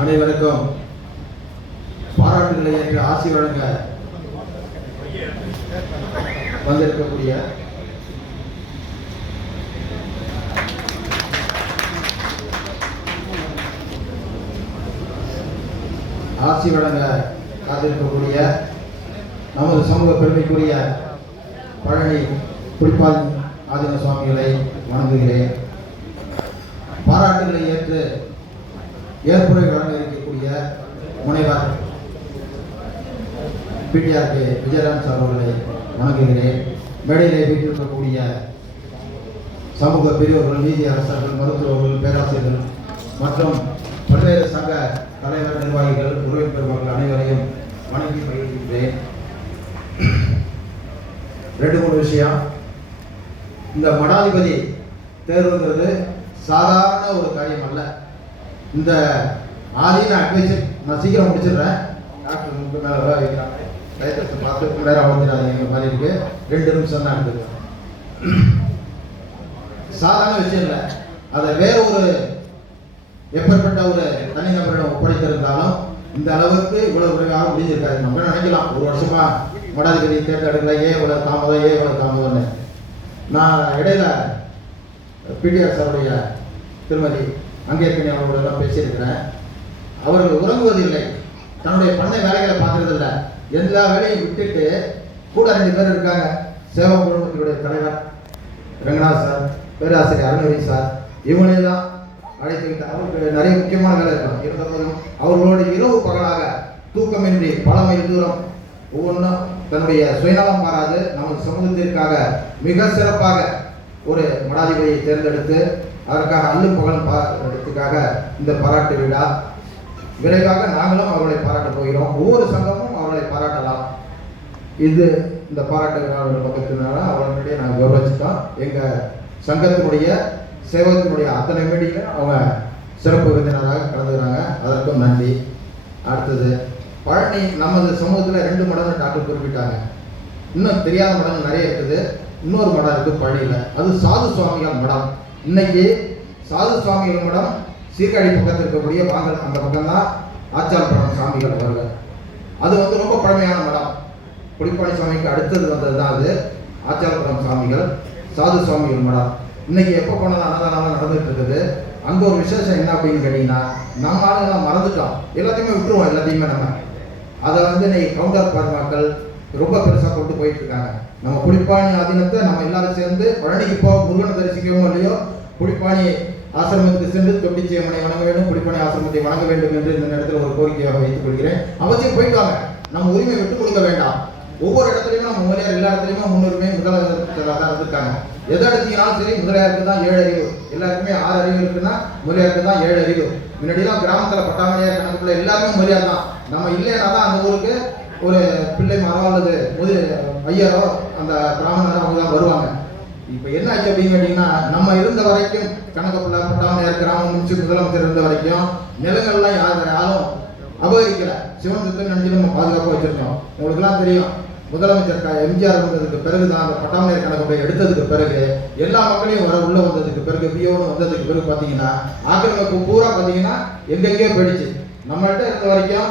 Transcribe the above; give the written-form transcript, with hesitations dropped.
அனைவருக்கும் பாராட்டுகளை ஏற்று ஆசி வழங்க வந்திருக்கக்கூடிய ஆசி வழங்க காத்திருக்கக்கூடிய நமது சமூக பெருமைக்குரிய பழனி புலிப்பால் ஆதின சுவாமிகளை வணங்குகிறேன். பாராட்டுகளை ஏற்று ஏற்புரை வழங்க இருக்கக்கூடிய முனைவர் பிடிஆர்கே விஜயராம் சார் அவர்களை வணங்குகிறேன். மேடையிலே வீட்டிருக்கக்கூடிய சமூக பெரியோர்கள், நீதி அரசர்கள், மருத்துவர்கள், பேராசிரியர்கள் மற்றும் பல்வேறு சங்க தலைவர், நிர்வாகிகள், உறவின் பெருமக்கள் அனைவரையும் வணங்கி மகிழ்கின்றேன். 2-3 விஷயம். இந்த மடாதிபதி தேர்வுங்கிறது சாதாரண ஒரு காரியம் அல்ல. இந்த ஆதீன அட்வைசர் நான் சீக்கிரம் முடிச்சிடுறேன். டாக்டர் முன்பு மேலே வர வைக்கிறாங்க. டைரக்டர் பார்த்து நேரம் அவந்திராங்க மாதிரி இருக்கு. 2 நிமிஷம் தான் இருக்குது. சாதாரண விஷயம் இல்லை. அதை வேற ஒரு எப்பேற்பட்ட ஒரு தனிநபரிடம் ஒப்படைத்திருந்தாலும் இந்த அளவுக்கு இவ்வளவு விரைவாக முடிஞ்சிருக்காது. நம்ம நினைக்கலாம் 1 வருஷமா மடாதிபதி தேர்ந்தெடுக்கல, இவ்வளவு தாமதம்னு. நான் இடையில பிடிஆர் சாருடைய திருமதி அங்கேற்கனவே அவர்களெல்லாம் பேசியிருக்கிறேன். அவர்கள் உறங்குவதில்லை, தன்னுடைய பண்ணை வேலைகளை பார்க்கறதில்லை. எல்லா வேலையும் விட்டுட்டு கூட 2 பேர் இருக்காங்க. சேவா குழுமத்தினுடைய தலைவர் ரங்கநாத் சார், பேராசிரியர் அருணகிரி சார், இவங்களெல்லாம் அழைத்துக்கிட்டு அவருக்கு நிறைய முக்கியமான வேலை இருக்கும். இருந்தபோதும் அவர்களோடு இரவு பகலாக தூக்கமின்றி பல மைல் தூரம் ஒவ்வொன்றும் தன்னுடைய சுயநலம் மாறாது நமது சமூகத்திற்காக மிக சிறப்பாக ஒரு மடாதிபதியை தேர்ந்தெடுத்து அதற்காக அல்லும் பகலும் பாராட்டுக்காக இந்த பாராட்டு விழா. விரைவாக நாங்களும் அவர்களை பாராட்டப் போகிறோம். ஒவ்வொரு சங்கமும் அவர்களை பாராட்டலாம். இது இந்த பாராட்டு விழாவோட பக்கத்தினால அவர்களுடைய நாங்கள் கௌரவிச்சுட்டோம். எங்கள் சங்கத்தினுடைய சேவகத்தினுடைய அத்தனை மீடியும் அவங்க சிறப்பு விருந்தினராக கலந்துக்கிறாங்க. அதற்கும் நன்றி. அடுத்தது பழனி நமது சமூகத்தில் 2 மடங்கு டாக்டர் குறிப்பிட்டாங்க. இன்னும் தெரியாத மடங்கு நிறைய இருக்குது. இன்னொரு மடம் இருக்குது பழனியில். அது சாது சுவாமிகள் மடம். இன்னைக்கு சாது சுவாமிகள் மடம் சீர்காழி பக்கத்தில் இருக்கக்கூடிய வாங்கல் அந்த பக்கம்தான் ஆச்சாரபுரம் சாமிகள் அவர்கள். அது ரொம்ப பழமையான மடம். புலிப்பாணி சுவாமிக்கு அடுத்தது வந்தது தான் அது. ஆச்சாரபுரம் சாமிகள் சாது சுவாமிகள் மடம். இன்னைக்கு எப்போ போனது அன்னதானம் நடந்துட்டு இருக்குது. அங்கே ஒரு விசேஷம் என்ன அப்படின்னு கேட்டிங்கன்னா, நம்ம ஆளுங்கெல்லாம் மறந்துட்டோம், எல்லாத்தையுமே விட்டுருவோம். எல்லாத்தையுமே நம்ம அதை இன்னைக்கு கவுண்டர் பெருமக்கள் ரொம்ப பெருசாக கொண்டு போயிட்டு இருக்காங்க. நம்ம புலிப்பாணி ஆதீனத்தை நம்ம எல்லாரும் சேர்ந்து பழனிக்கு போக முருகனை தரிசிக்கவோ இல்லையோ புலிப்பாணி ஆசிரமத்துக்கு சென்று தொட்டிச்சியம்மனை வணங்க வேண்டும், புலிப்பாணி ஆசிரமத்தை வணங்க வேண்டும் என்று இந்த நேரத்தில் ஒரு கோரிக்கையாக வைத்துக் கொள்கிறேன். அவசியம் போயிட்டு வாங்க. நம்ம உரிமை விட்டுக் கொடுக்க வேண்டாம். ஒவ்வொரு இடத்துலையுமே நம்ம முதலியார் எல்லா இடத்துலையுமே முன்னுரிமை முதலாக தான் இருக்காங்க. எதை எடுத்தீங்கன்னாலும் சரி, முதலியாருக்கு தான் 7 அறிவு. எல்லாருக்குமே 6 அறிவு இருக்குன்னா முதலியாருக்கு தான் 7 அறிவு. முன்னாடிலாம் கிராமத்தில் பட்டாமணியார் கணக்குள்ள எல்லாருமே முதலியார் தான். நம்ம இல்லைன்னா தான் அந்த ஊருக்கு ஒரு பிள்ளை மாறோ அல்லது ஐயரோ அந்த பிராமணரோ அவங்க தான் வருவாங்க. இப்போ என்ன ஆச்சு அப்படின்னு கேட்டிங்கன்னா, நம்ம இருந்த வரைக்கும் கணக்குள்ள பட்டாமணியார் கிராமம் முடிச்சு முதலமைச்சர் இருந்த வரைக்கும் நிலங்கள்லாம் யாரும் அபகரிக்கல. சிவன் சித்தன் நினைச்சு நம்ம பாதுகாப்பாக வச்சிருக்கோம். உங்களுக்குலாம் தெரியும், முதலமைச்சர் எம்ஜிஆர் வந்ததுக்கு பிறகு தான் அந்த பட்டாமணியார் கணக்கு எடுத்ததுக்கு பிறகு எல்லா மக்களையும் உள்ள வந்ததுக்கு பிறகு பியோன்னு வந்ததுக்கு பிறகு பார்த்தீங்கன்னா ஆக்கிரமிப்பு பூரா பார்த்தீங்கன்னா எங்கெங்கேயோ போயிடுச்சு. நம்மள்கிட்ட இருந்த வரைக்கும்